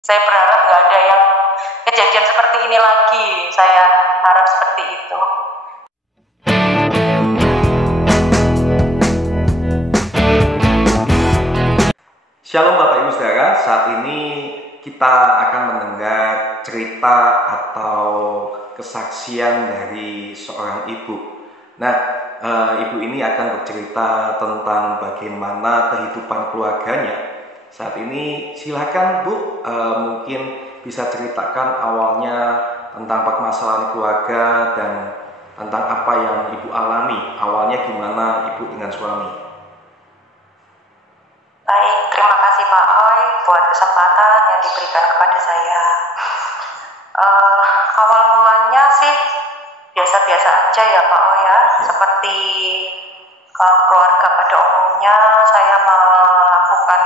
Saya berharap nggak ada yang kejadian seperti ini lagi. Saya harap seperti itu. Shalom Bapak Ibu Saudara, saat ini kita akan mendengar cerita atau kesaksian dari seorang ibu. Nah, ibu ini akan bercerita tentang bagaimana kehidupan keluarganya. Saat ini silakan Bu, mungkin bisa ceritakan awalnya tentang permasalahan keluarga dan tentang apa yang ibu alami. Awalnya gimana ibu dengan suami? Baik, terima kasih Pak Oi buat kesempatan yang diberikan kepada saya. Awal mulanya sih biasa-biasa aja ya Pak Oi ya. Seperti keluarga pada umumnya, saya melakukan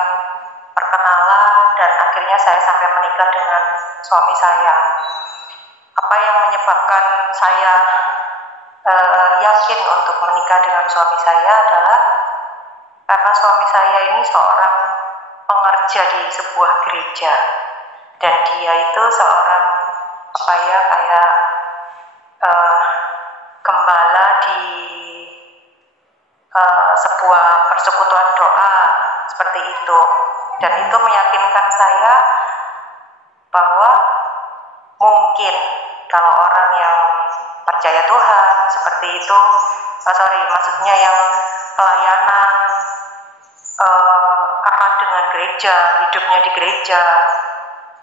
perkenalan dan akhirnya saya sampai menikah dengan suami saya. Apa yang menyebabkan saya yakin untuk menikah dengan suami saya adalah karena suami saya ini seorang pengerja di sebuah gereja dan dia itu seorang kayak gembala di sebuah persekutuan doa seperti itu, dan itu meyakinkan saya bahwa mungkin kalau orang yang percaya Tuhan seperti itu, maksudnya yang pelayanan erat dengan gereja, hidupnya di gereja,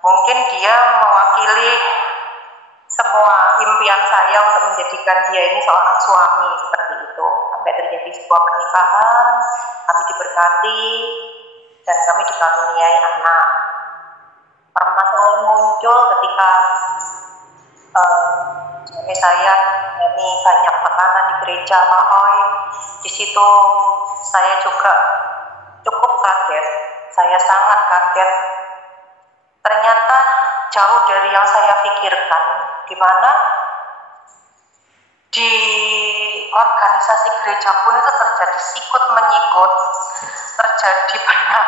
mungkin dia mewakili semua impian saya untuk menjadikan dia ini seorang suami seperti itu. Sampai terjadi sebuah pernikahan, kami diberkati dan kami dikaruniai anak. Permasalahan muncul ketika suami saya ini banyak tekanan di gereja Pak Oi. Di situ saya juga cukup kaget. Saya sangat kaget. Ternyata jauh dari yang saya pikirkan, di mana di organisasi gereja pun itu terjadi sikut menyikut, terjadi banyak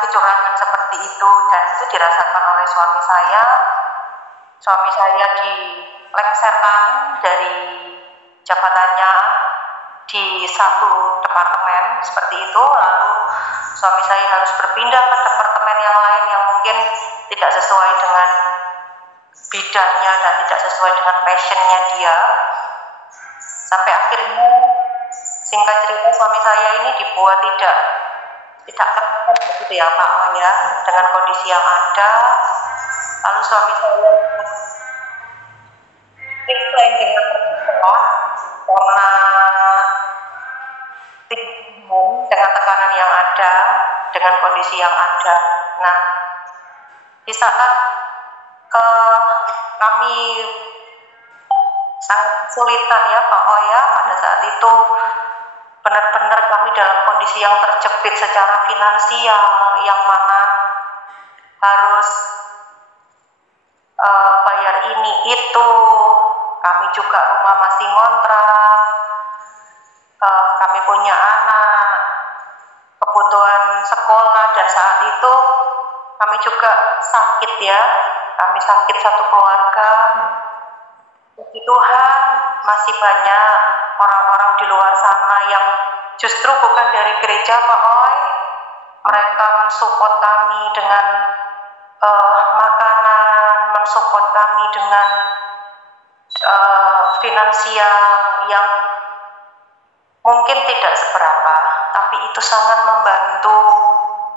kecurangan seperti itu, dan itu dirasakan oleh suami saya. Suami saya dilengsarkan dari jabatannya di satu departemen seperti itu, lalu suami saya harus berpindah ke departemen yang lain yang mungkin tidak sesuai dengan bidangnya dan tidak sesuai dengan passionnya dia. Sampai akhirnya, singkat cerita, suami saya ini dibuat tidak keren begitu ya Pak O ya, dengan kondisi yang ada. Lalu suami saya resign dengan sekolah karena dengan tekanan yang ada, dengan kondisi yang ada. Nah, di saat kami sangat kesulitan ya Pak O ya, pada saat itu benar-benar kami dalam kondisi yang terjepit secara finansial, yang mana harus bayar ini itu, kami juga rumah masih ngontrak, kami punya anak, kebutuhan sekolah, dan saat itu kami juga sakit ya, kami sakit satu keluarga. Puji Tuhan, masih banyak orang-orang di luar sana yang justru bukan dari gereja Pak Oi. Mereka mensupport kami dengan makanan, mensupport kami dengan finansial yang mungkin tidak seberapa, tapi itu sangat membantu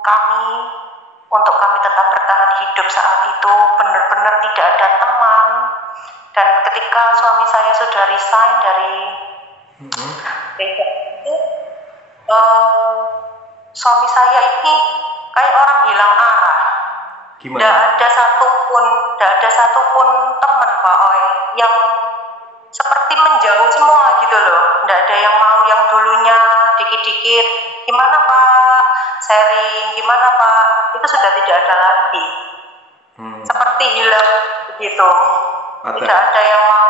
kami untuk kami tetap bertahan hidup saat itu. Benar-benar tidak ada teman. Dan ketika suami saya sudah resign dari gereja itu, suami saya ini kayak orang hilang arah. Tidak ada satupun teman Pak Oi yang seperti menjauh semua gitu loh. Tidak ada yang mau, yang dulunya dikit-dikit, gimana Pak, sharing, gimana Pak, itu sudah tidak ada lagi. Seperti hilang begitu. Tidak ada yang mau,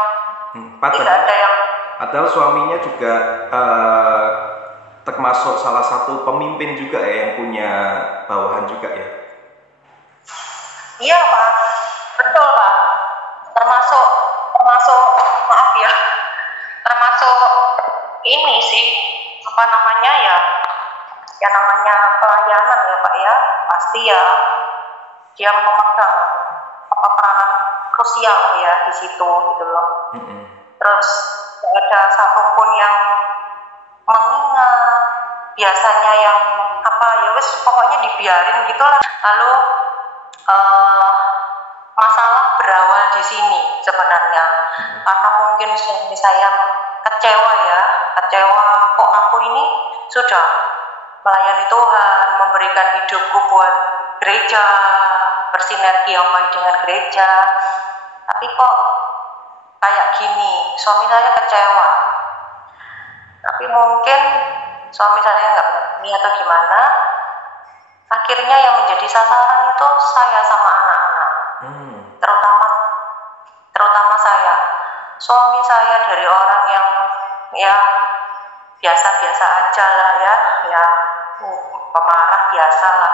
tidak ada yang. Padahal suaminya juga termasuk salah satu pemimpin juga ya, yang punya bawahan juga ya. Iya Pak, betul Pak. Termasuk termasuk maaf ya, termasuk ini sih apa namanya ya, ya namanya pelayanan ya Pak ya, pasti ya dia memegang apa peranan krusial ya di situ gitu loh. Terus tidak ada satupun yang mengingat, biasanya yang apa ya wes pokoknya dibiarin gitulah. Lalu masalah berawal di sini sebenarnya karena mungkin suami saya kecewa ya, kecewa kok aku ini sudah melayani Tuhan, memberikan hidupku buat gereja, bersinergi yang baik dengan gereja, tapi kok kayak gini, suami saya kecewa. Tapi mungkin suami saya nggak berani atau gimana, akhirnya yang menjadi sasaran itu saya sama anak-anak, terutama saya. Suami saya dari orang yang ya biasa-biasa aja lah ya pemarah biasa lah.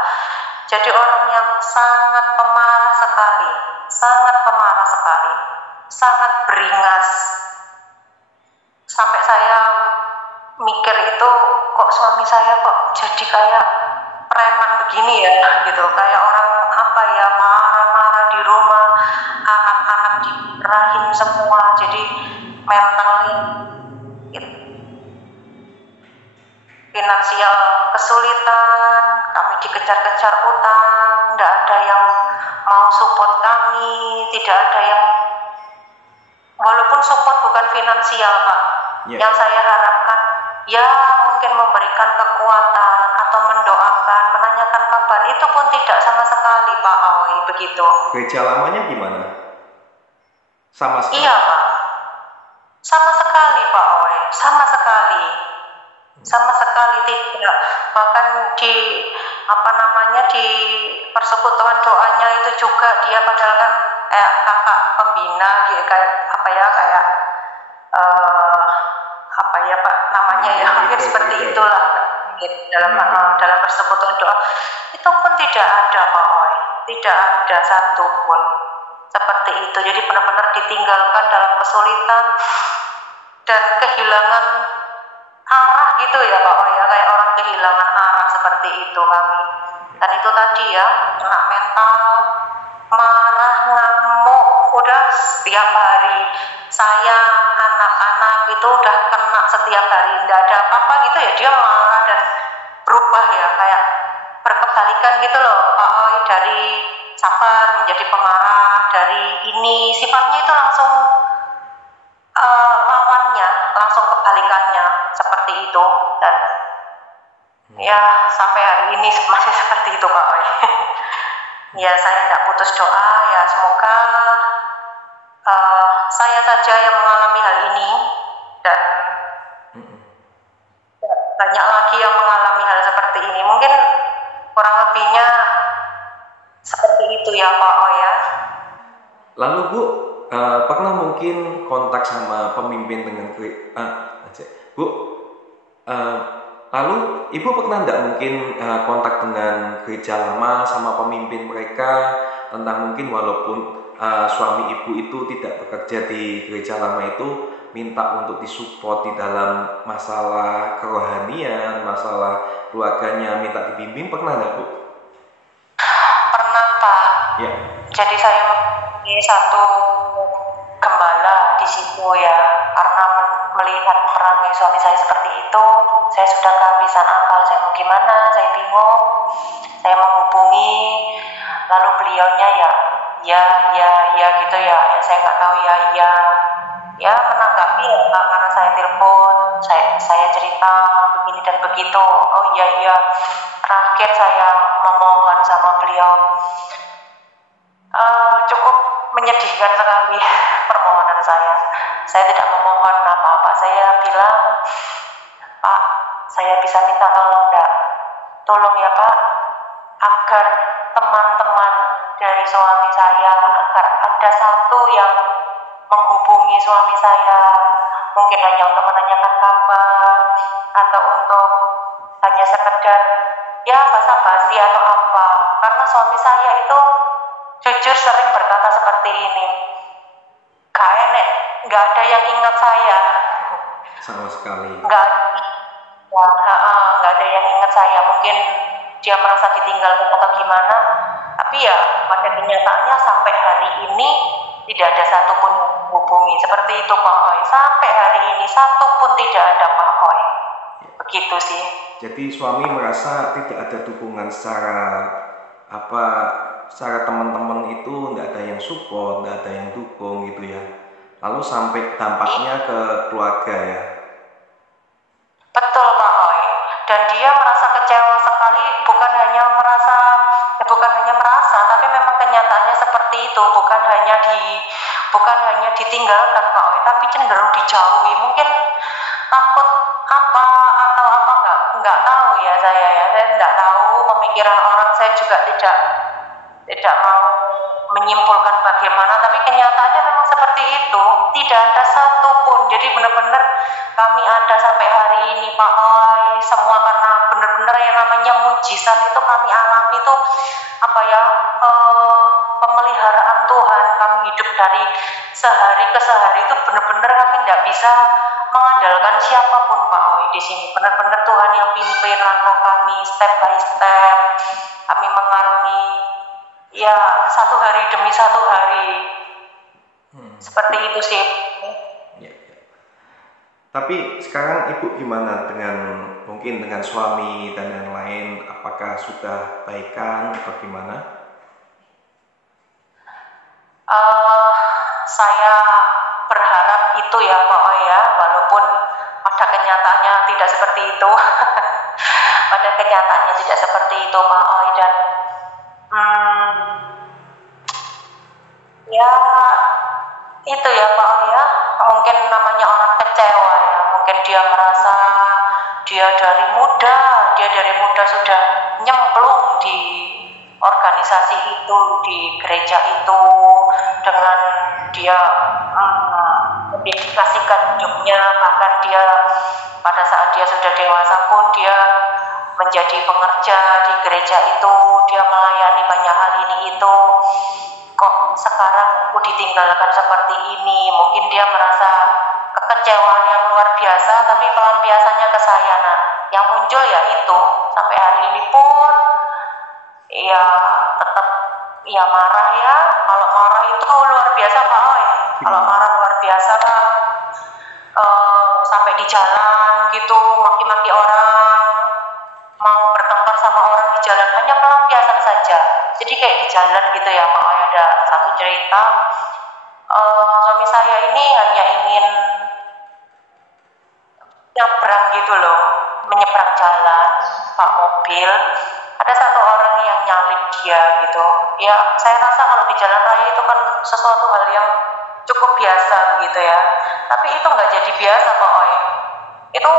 Jadi orang yang sangat pemarah sekali, sangat beringas. Sampai saya mikir itu kok suami saya kok jadi kayak preman begini ya gitu, kayak orang apa ya, marah-marah di rumah, anak-anak dimarahin semua, jadi mentalnya gitu. Finansial kesulitan, kami dikejar-kejar utang, tidak ada yang mau support kami, tidak ada yang, walaupun support bukan finansial Pak, yang saya harapkan ya mungkin memberikan kekuatan atau mendoakan, menanyakan kabar, itu pun tidak sama sekali Pak Aoi begitu. Gereja lamanya gimana? Sama sekali? Iya Pak, sama sekali Pak Aoi, sama sekali tidak. Bahkan di apa namanya di persekutuan doanya itu juga dia padahal kan kakak pembina gitu, kayak apa ya apa ya Pak namanya ya, mungkin seperti itulah dalam persekutuan doa itu pun tidak ada Pak Oi, tidak ada satu pun seperti itu. Jadi benar-benar ditinggalkan dalam kesulitan dan kehilangan arah gitu ya Pak Oi ya, kayak orang kehilangan arah seperti itu kami. Dan itu tadi ya, kena mental, marah, ngamuk, udah setiap hari. Saya, anak-anak itu udah kena setiap hari, tidak ada apa-apa gitu ya, dia marah dan berubah ya, kayak berkebalikan gitu loh Pak Oi, dari sabar menjadi pemarah, dari ini sifatnya itu langsung lawannya, langsung kebalikannya seperti itu. Dan ya sampai hari ini masih seperti itu Pak Oi. Ya saya tidak putus doa ya, semoga saya saja yang mengalami hal ini dan banyak lagi yang mengalami hal seperti ini. Mungkin kurang lebihnya seperti itu ya Pak Oi ya. Lalu Bu, pernah mungkin kontak sama pemimpin dengan Bu, lalu Ibu pernah tidak mungkin kontak dengan gereja lama sama pemimpin mereka tentang mungkin walaupun suami Ibu itu tidak bekerja di gereja lama itu, minta untuk disupport di dalam masalah kerohanian, masalah keluarganya, minta dibimbing, pernah nggak Bu? Pernah Pak. Ya. Jadi saya mempunyai satu gembala di situ ya, karena melihat perangai suami saya seperti itu, saya sudah kehabisan akal. Saya mau gimana, saya bingung, saya menghubungi, lalu beliaunya ya gitu ya, saya nggak tahu ya menanggapi ya Pak, karena saya telepon, saya cerita begini dan begitu. Oh iya, terakhir saya memohon sama beliau. Cukup menyedihkan sekali permohonan saya. Saya tidak memohon apa-apa. Saya bilang, Pak, saya bisa minta tolong enggak? Tolong ya Pak, agar teman-teman dari suami saya, agar ada satu yang menghubungi suami saya, mungkin hanya untuk menanyakan kabar atau untuk hanya sekedar ya basa-basi atau apa. Karena suami saya itu jujur sering berkata seperti ini, gak enek, gak ada yang ingat saya. Sama sekali. Nggak ada yang ingat saya. Mungkin dia merasa ditinggalkan atau gimana, tapi ya pada kenyataannya sampai hari ini tidak ada satupun yang menghubungi. Seperti itu Pak Oi, sampai hari ini satupun tidak ada Pak Oi. Begitu sih. Jadi suami merasa tidak ada dukungan secara secara teman-teman itu, tidak ada yang support, tidak ada yang dukung gitu ya. Lalu sampai dampaknya ke keluarga ya. Betul Pak Oi. Dan dia merasa kecewa sekali, bukan hanya merasa, tapi memang kenyataannya seperti itu. Bukan hanya ditinggalkan Pak Oi, tapi cenderung dijauhi. Mungkin takut apa atau apa nggak tahu ya saya nggak tahu pemikiran orang, saya juga tidak mau menyimpulkan bagaimana, tapi kenyataannya memang seperti itu. Tidak ada satupun. Jadi benar-benar kami ada sampai hari ini Pak Oi, semua karena benar-benar yang namanya mujizat itu kami alami itu pemeliharaan Tuhan. Kami hidup dari sehari ke sehari itu benar-benar kami tidak bisa mengandalkan siapapun Pak Oi di sini. Benar-benar Tuhan yang pimpin langkah kami step by step. Kami mengarungi ya satu hari demi satu hari. Seperti itu sih. Ya. Tapi sekarang ibu gimana mungkin dengan suami dan lain-lain? Apakah sudah baikan atau gimana? Saya berharap itu ya Pak Oi ya, walaupun pada kenyataannya tidak seperti itu. Pada kenyataannya tidak seperti itu Pak Oi, dan ya itu ya Pak Oi ya, mungkin namanya orang kecewa ya. Mungkin dia merasa dia dari muda sudah nyemplung di organisasi itu, di gereja itu, dengan dia mendedikasikan hidupnya. Bahkan dia pada saat dia sudah dewasa pun dia menjadi pengerja di gereja itu, dia melayani banyak hal ini itu. Kok sekarang aku ditinggalkan seperti ini? Mungkin dia merasa kekecewaan yang luar biasa, tapi pelampiasannya ke saya. Nah, yang muncul ya itu, sampai hari ini pun ya tetap ya marah ya. Kalau marah itu luar biasa Pak Oi. Kalau marah luar biasa sampai di jalan gitu maki-maki orang, mau bertengkar sama orang di jalan, hanya pelampiasan saja. Jadi kayak di jalan gitu ya Pak Oi, ada satu cerita, suami saya ini hanya ingin nyebrang gitu loh, menyeberang jalan pak mobil, ada satu orang yang nyalip dia gitu. Ya saya rasa kalau di jalan raya itu kan sesuatu hal yang cukup biasa begitu ya, tapi itu nggak jadi biasa Pak Oi. Itu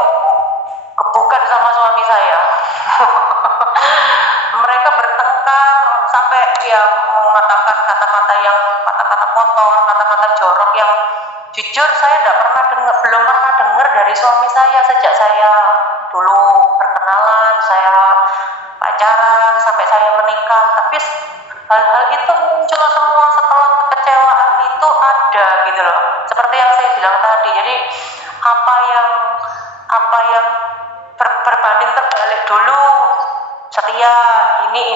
kebukan sama suami saya. Mereka bertengkar sampai ya mengatakan kata-kata kotor, kata-kata jorok yang jujur saya belum pernah dengar dari suami saya sejak saya dulu perkenalan, saya pacaran sampai saya menikah. Tapi hal-hal itu muncul semua setelah kekecewaan itu ada gitu loh. Seperti yang saya bilang tadi. Jadi apa yang berbanding terbalik dulu, setia ini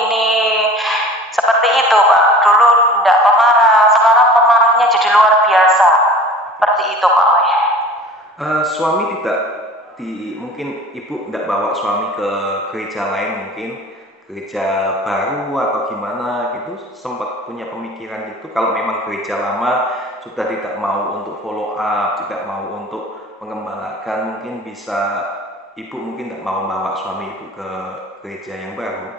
seperti itu Pak. Dulu tidak pemarah, sekarang pemarahnya jadi luar biasa. Seperti itu Pak Oi. Suami tidak mungkin ibu tidak bawa suami ke gereja lain, mungkin gereja baru atau gimana gitu, sempat punya pemikiran gitu. Kalau memang gereja lama sudah tidak mau untuk follow up, tidak mau untuk mengembalakan, mungkin bisa ibu mungkin tidak mau bawa suami ibu ke gereja yang baru.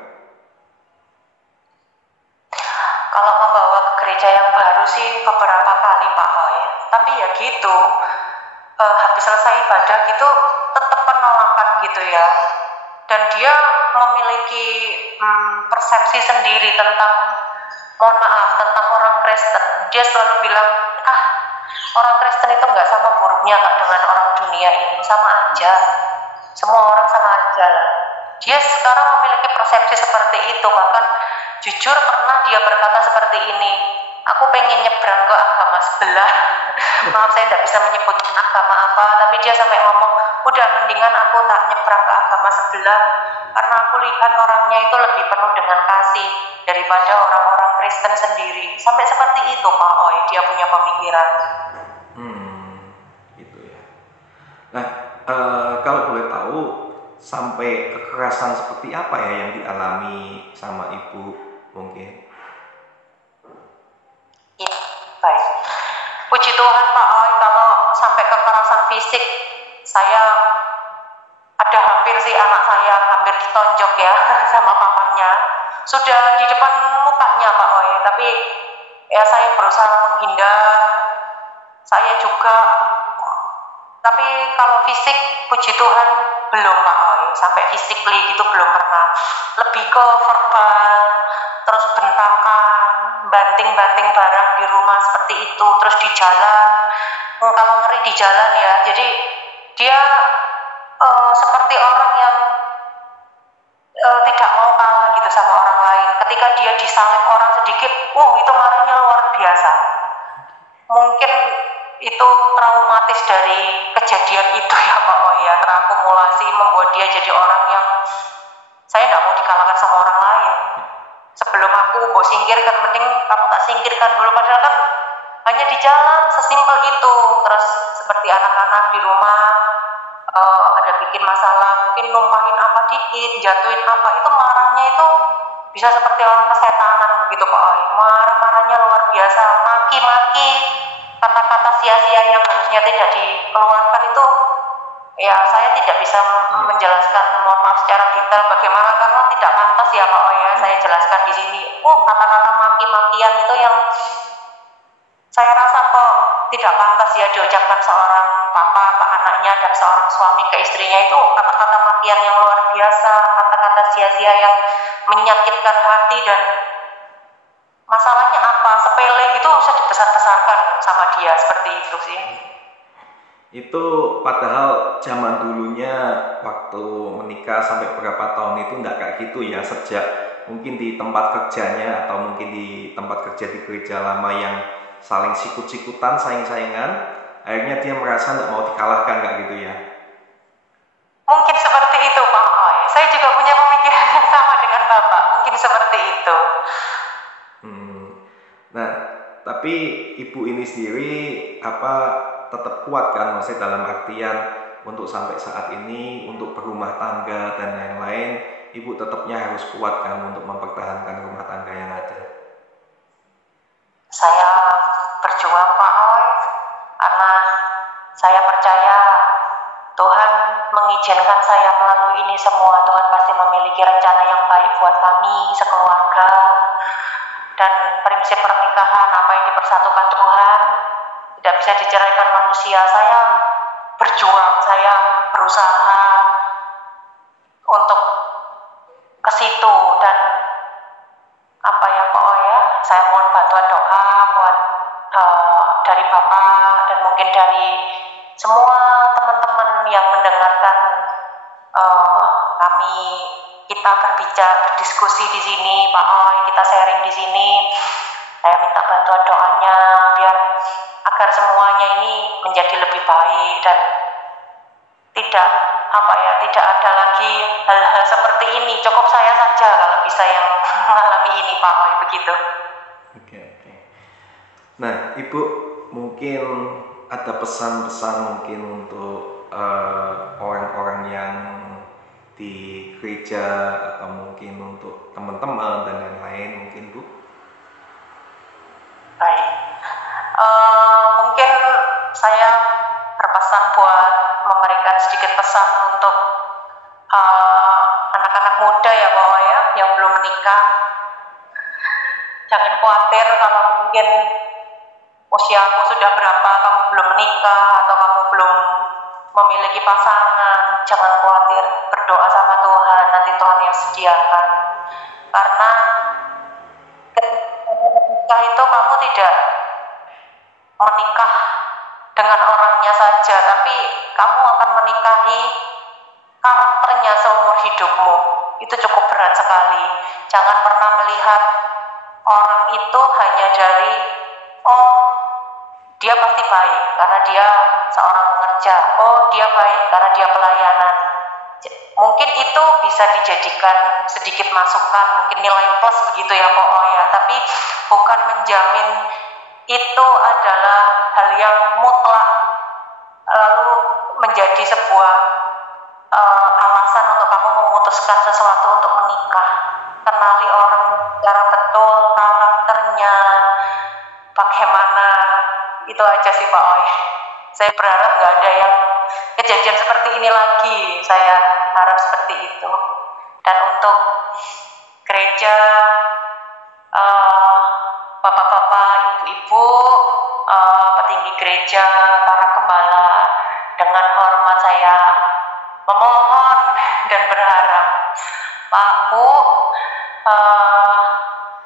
Kalau membawa ke gereja yang baru sih beberapa kali Pak Oi, tapi ya gitu, habis selesai ibadah gitu tetap penolakan gitu ya. Dan dia memiliki persepsi sendiri tentang, mohon maaf, tentang orang Kristen. Dia selalu bilang, orang Kristen itu nggak sama buruknya Kak dengan orang dunia ini, sama aja, semua orang sama aja lah. Dia sekarang memiliki persepsi seperti itu. Bahkan jujur pernah dia berkata seperti ini, aku pengen nyebrang ke agama sebelah. Maaf saya tidak bisa menyebut agama apa, tapi dia sampai ngomong, udah mendingan aku tak nyebrang ke agama sebelah, karena aku lihat orangnya itu lebih penuh dengan kasih daripada orang-orang Kristen sendiri. Sampai seperti itu Pak Oi, dia punya pemikiran. Gitu ya. Nah, kalau boleh tahu, sampai kekerasan seperti apa ya yang dialami sama ibu mungkin? Ya, baik. Puji Tuhan Pak Oi, kalau sampai kekerasan fisik, saya ada hampir sih anak saya hampir ditonjok ya sama papanya. Sudah di depan mukanya Pak Oi, tapi ya saya berusaha menghindar. Saya juga, tapi kalau fisik, puji Tuhan belum Pak Oi, sampai physically gitu belum pernah. Lebih ke verbal, terus bentakan, banting-banting barang di rumah seperti itu, terus di jalan. Kalau ngeri di jalan ya, jadi dia seperti orang yang tidak mau kalah gitu sama orang lain. Ketika dia disalib orang sedikit, itu marahnya luar biasa. Mungkin itu traumatis dari kejadian itu ya Pak Oh ya, terakumulasi membuat dia jadi orang yang saya tidak mau dikalahkan sama orang lain. Sebelum aku mau singkirkan, mending kamu tak singkirkan dulu, padahal kan hanya di jalan sesimpel itu. Terus seperti anak-anak di rumah ada bikin masalah, mungkin numpahin apa dikit, jatuhin apa, itu marahnya itu bisa seperti orang kesetanan begitu Pak Oi. Marah-marahnya luar biasa, maki-maki, kata-kata sia-sia yang harusnya tidak dikeluarkan itu ya saya tidak bisa menjelaskan, mohon maaf secara detail bagaimana, karena tidak pantas ya Pak Oi ya saya jelaskan di sini. Kata-kata maki-makian itu yang saya rasa kok tidak pantas ya diucapkan seorang papa ke anaknya dan seorang suami ke istrinya. Itu kata-kata makian yang luar biasa, kata-kata sia-sia yang menyakitkan hati, dan masalahnya apa, sepele gitu bisa dibesar-besarkan sama dia, seperti itu sih. Itu padahal zaman dulunya waktu menikah sampai berapa tahun itu enggak kayak gitu ya, sejak mungkin di tempat kerjanya atau mungkin di tempat kerja di gereja lama yang saling sikut-sikutan, saing-saingan, akhirnya dia merasa enggak mau dikalahkan, kayak gitu ya. Mungkin seperti itu Pak Oi, saya juga punya pemikiran yang sama dengan Bapak, mungkin seperti itu. Nah, tapi ibu ini sendiri tetap kuat kan, maksudnya dalam artian untuk sampai saat ini untuk berumah tangga dan lain-lain, ibu tetapnya harus kuat kan untuk mempertahankan rumah tangga yang ada. Saya berjuang Pak Oi, karena saya percaya Tuhan mengizinkan saya melalui ini semua. Tuhan pasti memiliki rencana yang baik buat kami sekeluarga. Dan prinsip pernikahan, apa yang dipersatukan Tuhan tidak bisa diceraikan manusia. Saya berjuang, saya berusaha untuk ke situ, dan apa ya Pak Oh ya, saya mohon bantuan doa buat dari Bapak dan mungkin dari semua teman-teman yang mendengarkan kita berdiskusi di sini Pak Oi, kita sharing di sini. Saya minta bantuan doanya biar agar semuanya ini menjadi lebih baik dan tidak ada lagi hal-hal seperti ini. Cukup saya saja kalau bisa yang mengalami ini Pak Oi, begitu. Oke. Nah, Ibu mungkin ada pesan-pesan mungkin untuk orang-orang yang di gereja atau mungkin untuk teman-teman dan lain-lain mungkin Bu? Baik, mungkin saya berpesan buat memberikan sedikit pesan untuk anak-anak muda ya Pak ya, yang belum menikah. Jangan khawatir kalau mungkin usiamu sudah berapa, kamu belum menikah atau kamu belum memiliki pasangan. Jangan khawatir, berdoa sama Tuhan, nanti Tuhan yang sediakan. Karena ketika itu kamu tidak menikah dengan orangnya saja, tapi kamu akan menikahi karakternya seumur hidupmu. Itu cukup berat sekali. Jangan pernah melihat orang itu hanya dari, oh dia pasti baik karena dia seorang pengerja, oh dia baik karena dia pelayanan. Mungkin itu bisa dijadikan sedikit masukan, mungkin nilai plus begitu ya pokoknya, tapi bukan menjamin itu adalah hal yang mutlak lalu menjadi sebuah alasan untuk kamu memutuskan sesuatu untuk menikah. Kenali orang secara betul, karakternya bagaimana, itu aja sih Pak Oi. Saya berharap nggak ada yang kejadian seperti ini lagi, saya harap seperti itu. Dan untuk gereja, bapak-bapak, ibu-ibu, petinggi gereja, para gembala, dengan hormat saya memohon dan berharap, Pak, Bu,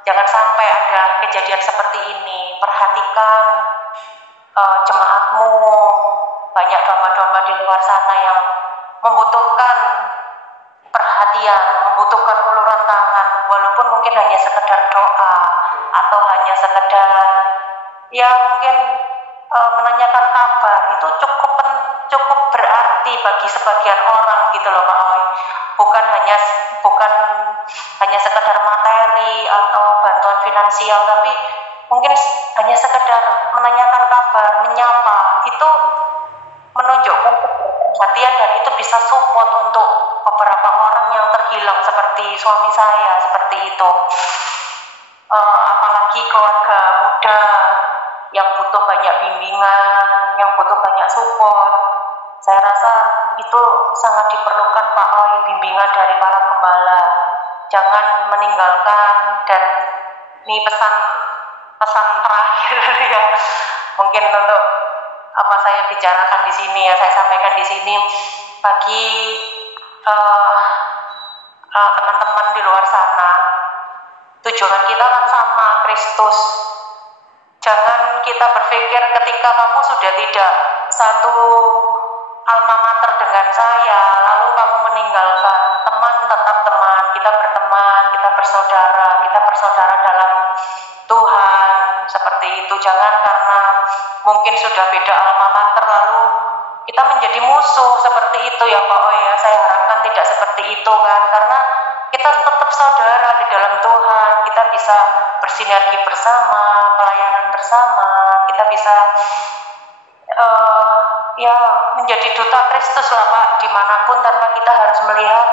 jangan sampai ada kejadian seperti ini. Perhatikan jemaatmu, banyak domba-domba di luar sana yang membutuhkan perhatian, membutuhkan uluran tangan, walaupun mungkin hanya sekedar doa atau hanya sekedar ya mungkin menanyakan kabar, itu cukup berarti bagi sebagian orang gitu loh Pak Oi. Bukan hanya sekedar materi atau bantuan finansial, tapi mungkin hanya sekedar menanyakan kabar, menyapa, itu menunjukkan perhatian dan itu bisa support untuk beberapa orang yang terhilang seperti suami saya, seperti itu. Apalagi keluarga muda yang butuh banyak bimbingan, yang butuh banyak support. Saya rasa itu sangat diperlukan Pak Oi, bimbingan dari para gembala. Jangan meninggalkan, dan ini pesan terakhir yang mungkin untuk apa saya bicarakan di sini ya, saya sampaikan di sini bagi teman-teman di luar sana. Tujuan kita kan sama, Kristus. Jangan kita berpikir ketika kamu sudah tidak satu alma mater dengan saya, lalu kamu meninggalkan. Teman tetap teman, kita berteman, kita bersaudara dalam Tuhan, seperti itu. Jangan karena mungkin sudah beda alma mater lalu kita menjadi musuh, seperti itu ya Pak Oi ya. Saya harapkan tidak seperti itu kan, karena kita tetap saudara di dalam Tuhan. Kita bisa bersinergi bersama, pelayanan bersama, kita bisa ya menjadi duta Kristus lah Pak, dimanapun, tanpa kita harus melihat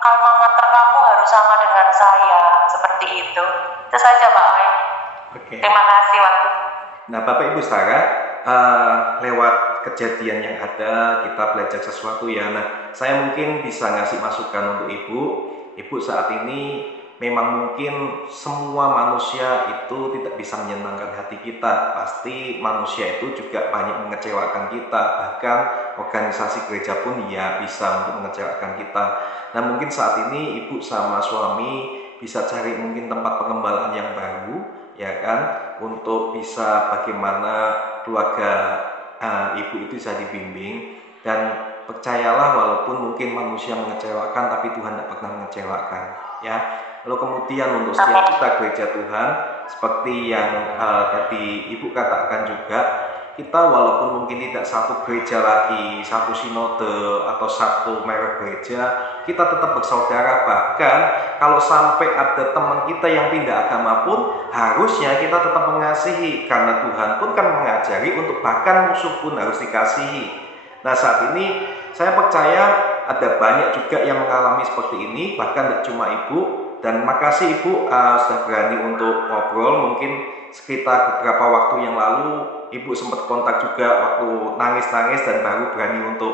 alma mater kamu harus sama dengan saya, seperti itu. Itu saja Pak Oi. Oke. Terima kasih waktu. Nah Bapak Ibu saudara, lewat kejadian yang ada kita belajar sesuatu ya. Nah saya mungkin bisa ngasih masukan untuk Ibu saat ini memang mungkin semua manusia itu tidak bisa menyenangkan hati kita. Pasti manusia itu juga banyak mengecewakan kita. Bahkan organisasi gereja pun ya bisa untuk mengecewakan kita. Nah mungkin saat ini Ibu sama suami bisa cari mungkin tempat pengembalaan yang baru, ya kan, untuk bisa bagaimana keluarga Ibu itu bisa dibimbing. Dan percayalah, walaupun mungkin manusia mengecewakan, tapi Tuhan tidak pernah mengecewakan ya. Lalu kemudian untuk setiap kita gereja Tuhan, seperti yang tadi Ibu katakan juga, kita walaupun mungkin tidak satu gereja lagi, satu sinode atau satu merek gereja, kita tetap bersaudara. Bahkan kalau sampai ada teman kita yang pindah agama pun, harusnya kita tetap mengasihi, karena Tuhan pun kan mengajari untuk bahkan musuh pun harus dikasihi. Nah saat ini saya percaya ada banyak juga yang mengalami seperti ini, bahkan tidak cuma Ibu. Dan makasih Ibu sudah berani untuk ngobrol. Mungkin sekitar beberapa waktu yang lalu Ibu sempat kontak juga waktu nangis-nangis dan baru berani untuk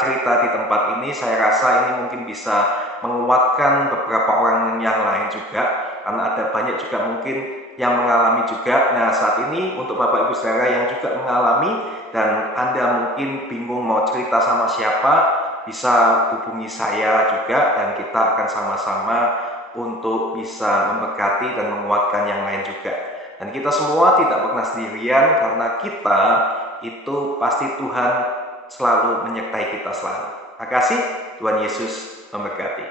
cerita di tempat ini. Saya rasa ini mungkin bisa menguatkan beberapa orang yang lain juga, karena ada banyak juga mungkin yang mengalami juga. Nah saat ini untuk Bapak Ibu Saudara yang juga mengalami dan Anda mungkin bingung mau cerita sama siapa, bisa hubungi saya juga dan kita akan sama-sama untuk bisa memberkati dan menguatkan yang lain juga. Dan kita semua tidak pernah sendirian, karena kita itu pasti Tuhan selalu menyertai kita selalu. Terima kasih, Tuhan Yesus memberkati.